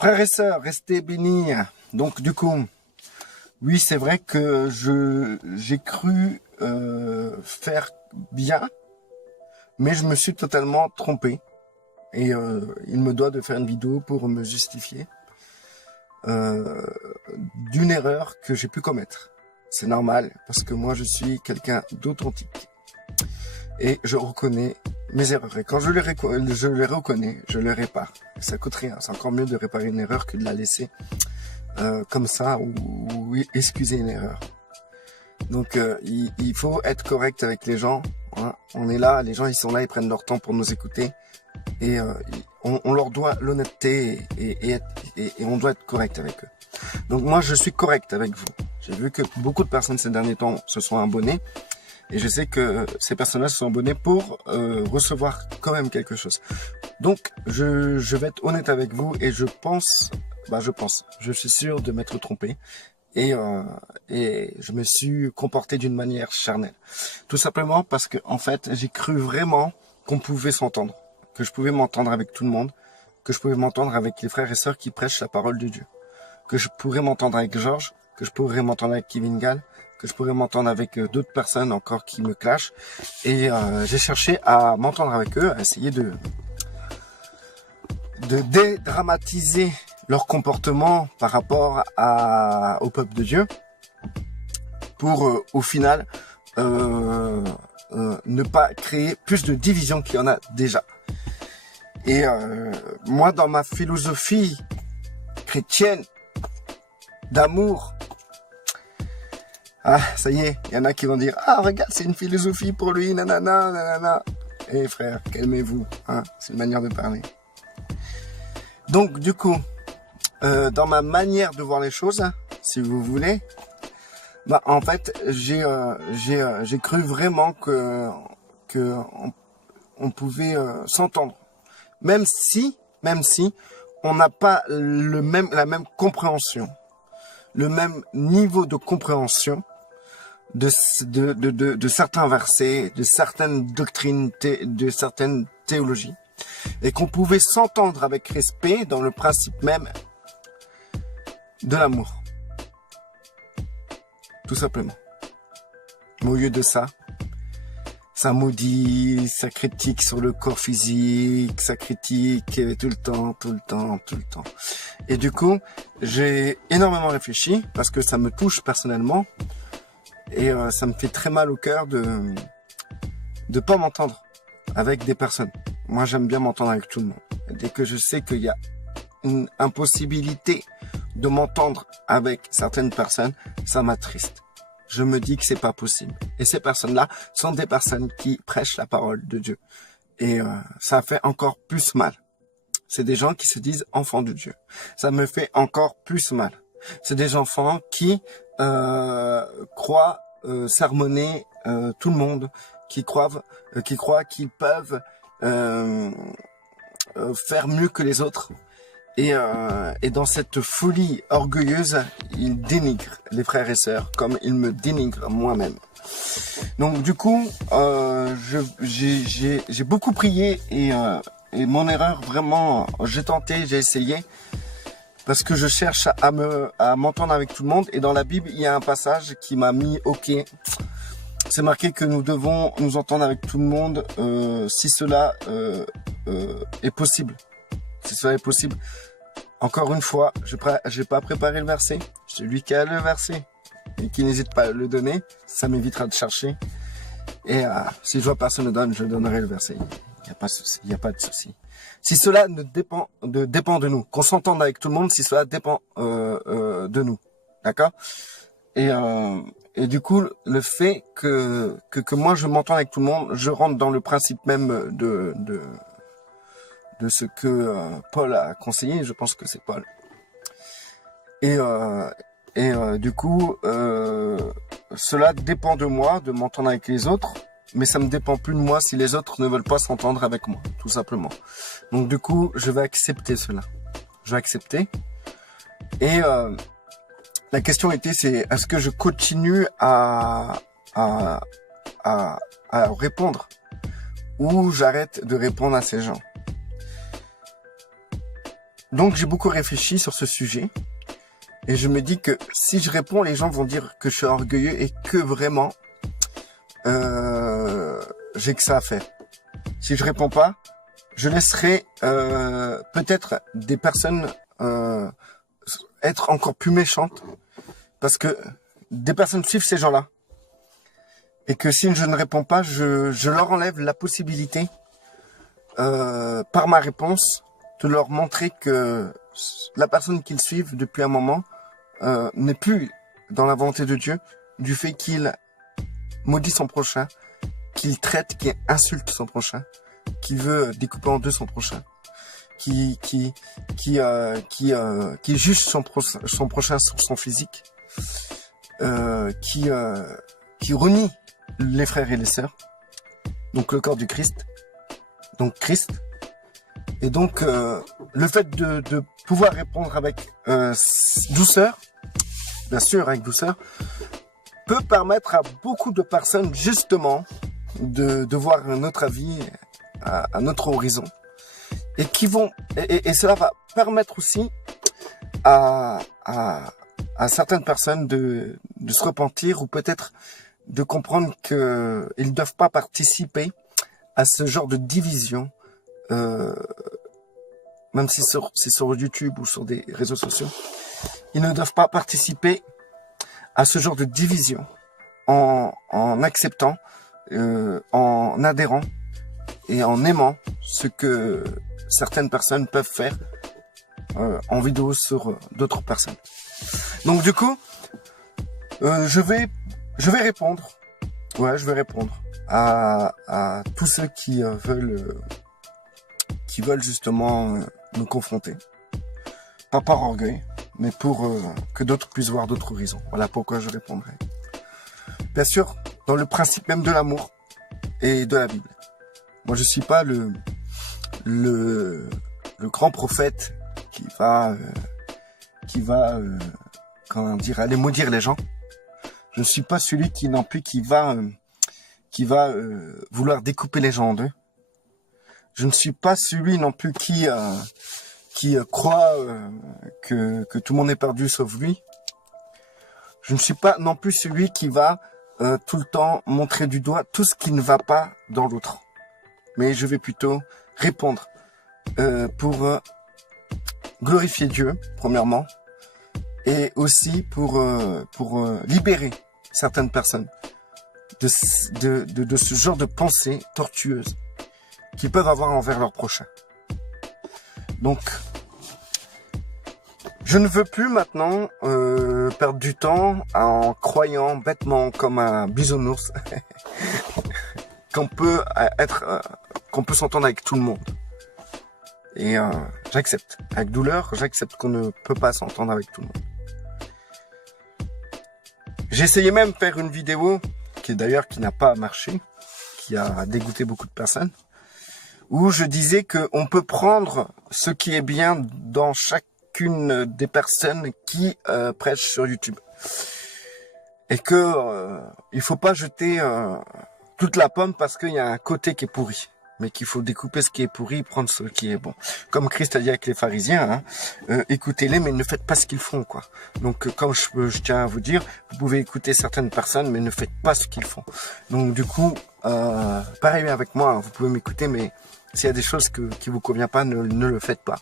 Frères et sœurs, restez bénis. Donc du coup, oui, c'est vrai que j'ai cru faire bien, mais je me suis totalement trompé. Et il me doit de faire une vidéo pour me justifier d'une erreur que j'ai pu commettre. C'est normal, parce que moi je suis quelqu'un d'authentique. Et je reconnais mes erreurs. Et quand je les reconnais, je les répare. Et ça coûte rien. C'est encore mieux de réparer une erreur que de la laisser comme ça ou excuser une erreur. Donc il faut être correct avec les gens. Hein. On est là, les gens ils sont là, ils prennent leur temps pour nous écouter. Et on leur doit l'honnêteté et on doit être correct avec eux. Donc moi je suis correct avec vous. J'ai vu que beaucoup de personnes ces derniers temps se sont abonnées. Et je sais que ces personnes-là se sont abonnées pour recevoir quand même quelque chose. Donc, je vais être honnête avec vous et je suis sûr de m'être trompé. Et je me suis comporté d'une manière charnelle. Tout simplement parce que, en fait, j'ai cru vraiment qu'on pouvait s'entendre. Que je pouvais m'entendre avec tout le monde. Que je pouvais m'entendre avec les frères et sœurs qui prêchent la parole de Dieu. Que je pourrais m'entendre avec Georges. Que je pourrais m'entendre avec Kevin Gall. Que je pourrais m'entendre avec d'autres personnes encore qui me clashent. Et j'ai cherché à m'entendre avec eux, à essayer de dédramatiser leur comportement par rapport au peuple de Dieu, pour au final ne pas créer plus de division qu'il y en a déjà. Et moi, dans ma philosophie chrétienne d'amour, ah, ça y est, il y en a qui vont dire « Ah, regarde, c'est une philosophie pour lui, nanana, nanana. » Eh frère, calmez-vous, hein, c'est une manière de parler. Donc, du coup, dans ma manière de voir les choses, si vous voulez, bah, en fait, j'ai cru vraiment que on pouvait s'entendre. Même si on n'a pas la même compréhension, le même niveau de compréhension de certains versets, de certaines doctrines, de certaines théologies, et qu'on pouvait s'entendre avec respect dans le principe même de l'amour. Tout simplement. Mais au lieu de ça, ça maudit, ça critique sur le corps physique, ça critique tout le temps. Et du coup, j'ai énormément réfléchi parce que ça me touche personnellement et ça me fait très mal au cœur de pas m'entendre avec des personnes. Moi, j'aime bien m'entendre avec tout le monde. Et dès que je sais qu'il y a une impossibilité de m'entendre avec certaines personnes, ça m'attriste. Je me dis que c'est pas possible. Et ces personnes-là sont des personnes qui prêchent la parole de Dieu. Et ça fait encore plus mal. C'est des gens qui se disent enfants de Dieu. Ça me fait encore plus mal. C'est des enfants qui croient sermonner tout le monde, qui croient qu'ils peuvent faire mieux que les autres. Et dans cette folie orgueilleuse, ils dénigrent les frères et sœurs comme ils me dénigrent moi-même. Donc du coup, j'ai beaucoup prié et mon erreur vraiment, j'ai tenté, j'ai essayé parce que je cherche à m'entendre avec tout le monde. Et dans la Bible, il y a un passage qui m'a mis OK. C'est marqué que nous devons nous entendre avec tout le monde si cela est possible. Si cela est possible. Encore une fois, j'ai pas préparé le verset. C'est lui qui a le verset. Et qui n'hésite pas à le donner. Ça m'évitera de chercher. Et si je vois personne le donne, je donnerai le verset. Il n'y a pas de souci. Il n'y a pas de souci. Si cela dépend de nous. Qu'on s'entende avec tout le monde, si cela dépend de nous. D'accord ? Et du coup, le fait que moi je m'entends avec tout le monde, je rentre dans le principe même de ce que Paul a conseillé. Je pense que c'est Paul. Et du coup, cela dépend de moi, de m'entendre avec les autres, mais ça me dépend plus de moi si les autres ne veulent pas s'entendre avec moi, tout simplement. Donc du coup, je vais accepter cela. Je vais accepter. Et la question était, c'est est-ce que je continue à répondre ou j'arrête de répondre à ces gens? Donc j'ai beaucoup réfléchi sur ce sujet et je me dis que si je réponds, les gens vont dire que je suis orgueilleux et que vraiment j'ai que ça à faire. Si je réponds pas, je laisserai peut-être des personnes être encore plus méchantes parce que des personnes suivent ces gens-là et que si je ne réponds pas, je leur enlève la possibilité par ma réponse de leur montrer que la personne qu'ils suivent depuis un moment n'est plus dans la volonté de Dieu, du fait qu'il maudit son prochain, qu'il traite, qu'il insulte son prochain, qu'il veut découper en deux son prochain, qui juge son prochain sur son physique, qui renie les frères et les sœurs, donc le corps du Christ, donc Christ. Et donc, le fait de pouvoir répondre avec douceur, bien sûr avec douceur, peut permettre à beaucoup de personnes justement de voir notre avis à notre horizon. Et qui vont et cela va permettre aussi à certaines personnes de se repentir ou peut-être de comprendre qu'ils ne doivent pas participer à ce genre de division. Même si c'est sur YouTube ou sur des réseaux sociaux, ils ne doivent pas participer à ce genre de division en acceptant, en adhérant et en aimant ce que certaines personnes peuvent faire en vidéo sur d'autres personnes. Donc du coup, je vais répondre. Ouais, je vais répondre à tous ceux qui veulent justement me confronter. Pas par orgueil, mais pour que d'autres puissent voir d'autres horizons. Voilà pourquoi je répondrai. Bien sûr, dans le principe même de l'amour et de la Bible. Moi, je suis pas le grand prophète qui va comment dire, aller maudire les gens. Je ne suis pas celui qui non plus qui va vouloir découper les gens en deux. Je ne suis pas celui non plus qui croit que tout le monde est perdu sauf lui. Je ne suis pas non plus celui qui va tout le temps montrer du doigt tout ce qui ne va pas dans l'autre. Mais je vais plutôt répondre pour glorifier Dieu, premièrement, et aussi pour libérer certaines personnes de ce genre de pensée tortueuse qu'ils peuvent avoir envers leur prochain. Donc, je ne veux plus maintenant perdre du temps en croyant bêtement comme un bisounours qu'on peut s'entendre avec tout le monde. Et j'accepte. Avec douleur, j'accepte qu'on ne peut pas s'entendre avec tout le monde. J'ai essayé même de faire une vidéo qui n'a pas marché, qui a dégoûté beaucoup de personnes, où je disais qu'on peut prendre ce qui est bien dans chacune des personnes qui prêchent sur YouTube. Et que il faut pas jeter toute la pomme parce qu'il y a un côté qui est pourri. Mais qu'il faut découper ce qui est pourri, prendre ce qui est bon. Comme Christ a dit avec les pharisiens, écoutez-les, mais ne faites pas ce qu'ils font, quoi. Donc, comme je tiens à vous dire, vous pouvez écouter certaines personnes, mais ne faites pas ce qu'ils font. Donc, du coup, pareil avec moi, vous pouvez m'écouter, mais s'il y a des choses qui vous conviennent pas, ne le faites pas.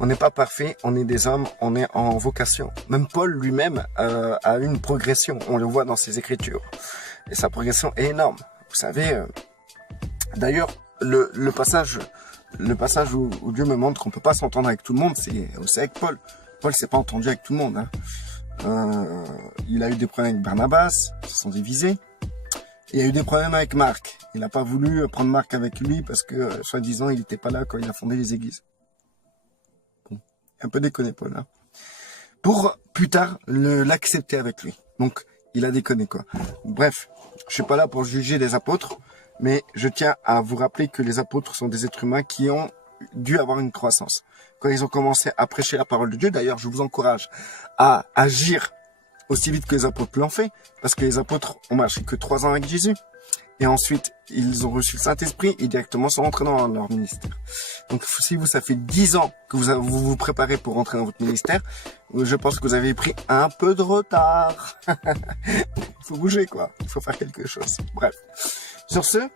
On n'est pas parfait, on est des hommes, on est en vocation. Même Paul lui-même a une progression, on le voit dans ses écritures. Et sa progression est énorme. Vous savez, d'ailleurs, le passage où Dieu me montre qu'on peut pas s'entendre avec tout le monde, c'est aussi avec Paul. Paul s'est pas entendu avec tout le monde. Il a eu des problèmes avec Barnabas, ils se sont divisés. Il y a eu des problèmes avec Marc. Il n'a pas voulu prendre Marc avec lui parce que, soi-disant, il n'était pas là quand il a fondé les églises. Bon, un peu déconné Paul, hein. Pour plus tard l'accepter avec lui. Donc, il a déconné, quoi. Bref, je suis pas là pour juger les apôtres. Mais je tiens à vous rappeler que les apôtres sont des êtres humains qui ont dû avoir une croissance. Quand ils ont commencé à prêcher la parole de Dieu, d'ailleurs, je vous encourage à agir aussi vite que les apôtres l'ont fait, parce que les apôtres ont marché que 3 ans avec Jésus. et ensuite ils ont reçu le Saint-Esprit et directement sont rentrés dans leur ministère. Donc si vous, ça fait 10 ans que vous vous préparez pour rentrer dans votre ministère, je pense que vous avez pris un peu de retard. Il faut bouger quoi, il faut faire quelque chose. Bref, sur ce,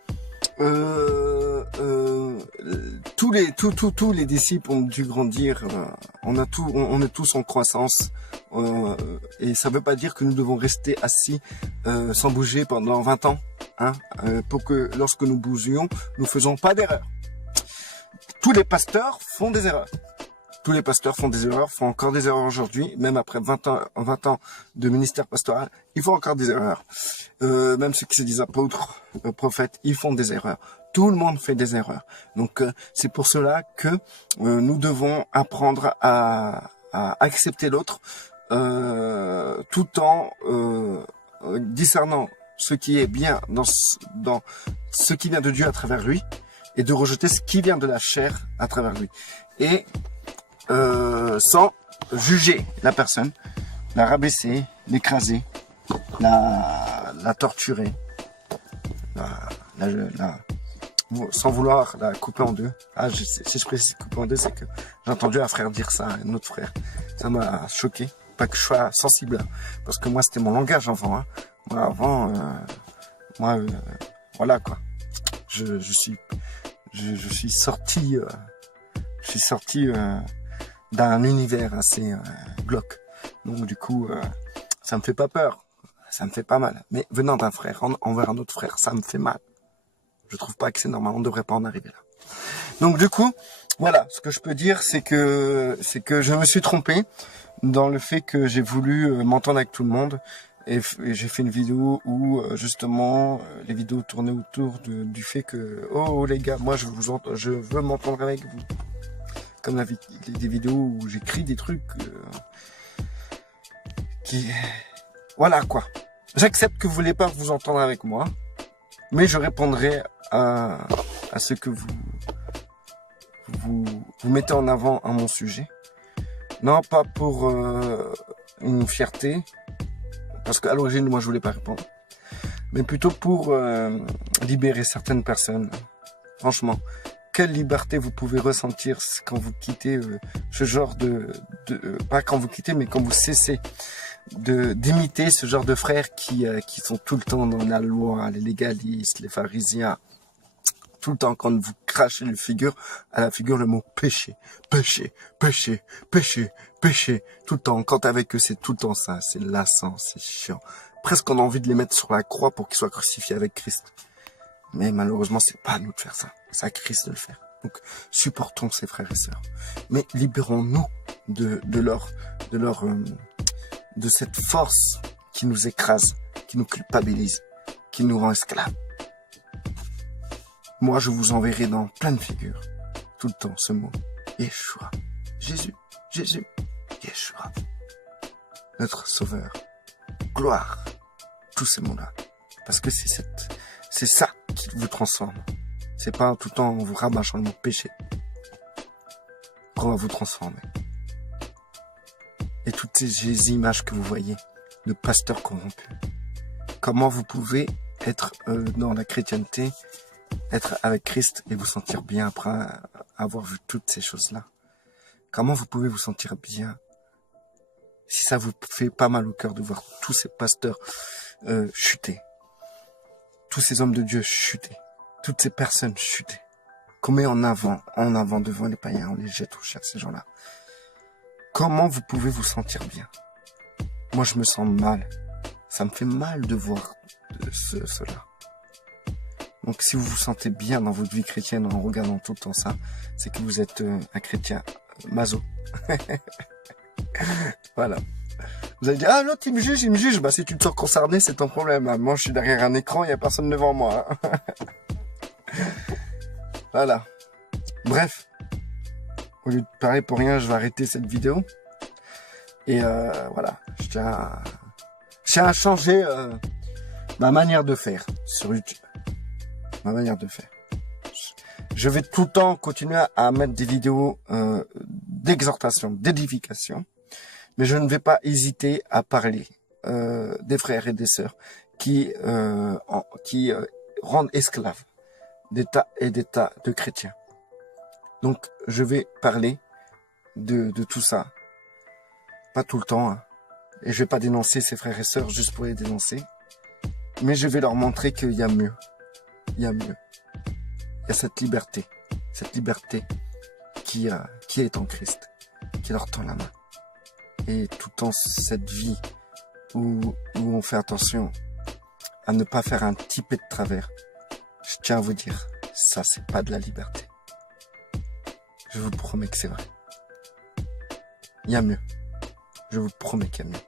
tous les disciples ont dû grandir. On est tous en croissance. Et ça veut pas dire que nous devons rester assis sans bouger pendant 20 ans, hein, pour que lorsque nous bougions, nous faisons pas d'erreurs. Tous les pasteurs font des erreurs. Tous les pasteurs font des erreurs, font encore des erreurs aujourd'hui, même après 20 ans de ministère pastoral, ils font encore des erreurs. Même ceux qui se disent apôtres, prophètes, ils font des erreurs. Tout le monde fait des erreurs. Donc c'est pour cela que nous devons apprendre à accepter l'autre tout en discernant ce qui est bien dans ce qui vient de Dieu à travers lui et de rejeter ce qui vient de la chair à travers lui. Et sans juger la personne, la rabaisser, l'écraser, la torturer, sans vouloir la couper en deux. Si je précise couper en deux, c'est que j'ai entendu un frère dire ça à un autre frère. Ça m'a choqué. Pas que je sois sensible, parce que moi c'était mon langage avant. Hein. Moi avant, voilà quoi. Je suis sorti d'un univers assez glauque. Donc du coup, ça me fait pas peur, ça me fait pas mal. Mais venant d'un frère envers un autre frère, ça me fait mal. Je trouve pas que c'est normal, on ne devrait pas en arriver là. Donc du coup, voilà, ce que je peux dire, c'est que je me suis trompé dans le fait que j'ai voulu m'entendre avec tout le monde. Et j'ai fait une vidéo où justement les vidéos tournaient autour du fait que oh les gars, moi je veux m'entendre avec vous. Comme des vidéos où j'écris des trucs voilà quoi. J'accepte que vous voulez pas vous entendre avec moi, mais je répondrai à ce que vous mettez en avant à mon sujet. Non, pas pour une fierté, parce qu'à l'origine, moi, je voulais pas répondre, mais plutôt pour libérer certaines personnes. Franchement, quelle liberté vous pouvez ressentir quand vous quittez ce genre pas quand vous quittez, mais quand vous cessez d'imiter ce genre de frères qui sont tout le temps dans la loi, les légalistes, les pharisiens. Tout le temps, quand vous crachez à la figure le mot péché, péché, péché, péché, péché. Tout le temps, quand avec eux, c'est tout le temps ça. C'est lassant, c'est chiant. Presque on a envie de les mettre sur la croix pour qu'ils soient crucifiés avec Christ. Mais malheureusement, c'est pas à nous de faire ça. C'est à Christ de le faire. Donc, supportons ces frères et sœurs. Mais libérons-nous de cette force qui nous écrase, qui nous culpabilise, qui nous rend esclaves. Moi, je vous enverrai dans plein de figures, tout le temps, ce mot. Yeshua. Jésus, Jésus, Yeshua. Notre sauveur. Gloire. Tous ces mots-là. Parce que c'est ça qui vous transforme. C'est pas tout le temps en vous rabâchant le mot péché qu'on va vous transformer. Et toutes ces images que vous voyez de pasteurs corrompus. Comment vous pouvez être dans la chrétienté, être avec Christ et vous sentir bien après avoir vu toutes ces choses-là. Comment vous pouvez vous sentir bien si ça vous fait pas mal au cœur de voir tous ces pasteurs chuter, tous ces hommes de Dieu chuter, toutes ces personnes chuter, qu'on met en avant devant les païens, on les jette aux chers, ces gens-là. Comment vous pouvez vous sentir bien? Moi, je me sens mal. Ça me fait mal de voir cela. Donc, si vous vous sentez bien dans votre vie chrétienne en regardant tout le temps ça, c'est que vous êtes un chrétien maso. Voilà. Vous allez dire, ah l'autre il me juge. Bah si tu te sens concerné, c'est ton problème. Moi, je suis derrière un écran, il n'y a personne devant moi. Voilà. Bref. Au lieu de parler pour rien, je vais arrêter cette vidéo. Et voilà. Je tiens à changer ma manière de faire sur YouTube. Ma manière de faire. Je vais tout le temps continuer à mettre des vidéos d'exhortation, d'édification, mais je ne vais pas hésiter à parler des frères et des sœurs qui rendre esclaves des tas et des tas de chrétiens. Donc, je vais parler de tout ça. Pas tout le temps, hein. Et je vais pas dénoncer ces frères et sœurs juste pour les dénoncer. Mais je vais leur montrer qu'il y a mieux. Il y a mieux. Il y a cette liberté qui est en Christ, qui leur tend la main. Et tout en cette vie où on fait attention à ne pas faire un petit peu de travers, je tiens à vous dire, ça c'est pas de la liberté. Je vous promets que c'est vrai. Il y a mieux. Je vous promets qu'il y a mieux.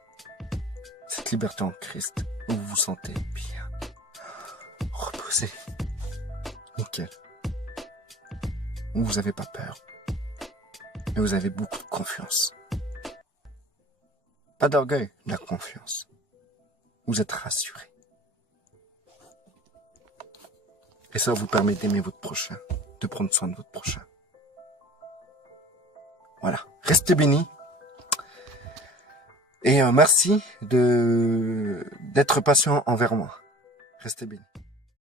Cette liberté en Christ, où vous vous sentez bien, reposé, nickel. Où vous n'avez pas peur, mais vous avez beaucoup de confiance. Pas d'orgueil, de la confiance. Vous êtes rassuré. Et ça vous permet d'aimer votre prochain, de prendre soin de votre prochain. Voilà. Restez bénis. Et merci d'être patient envers moi. Restez bénis.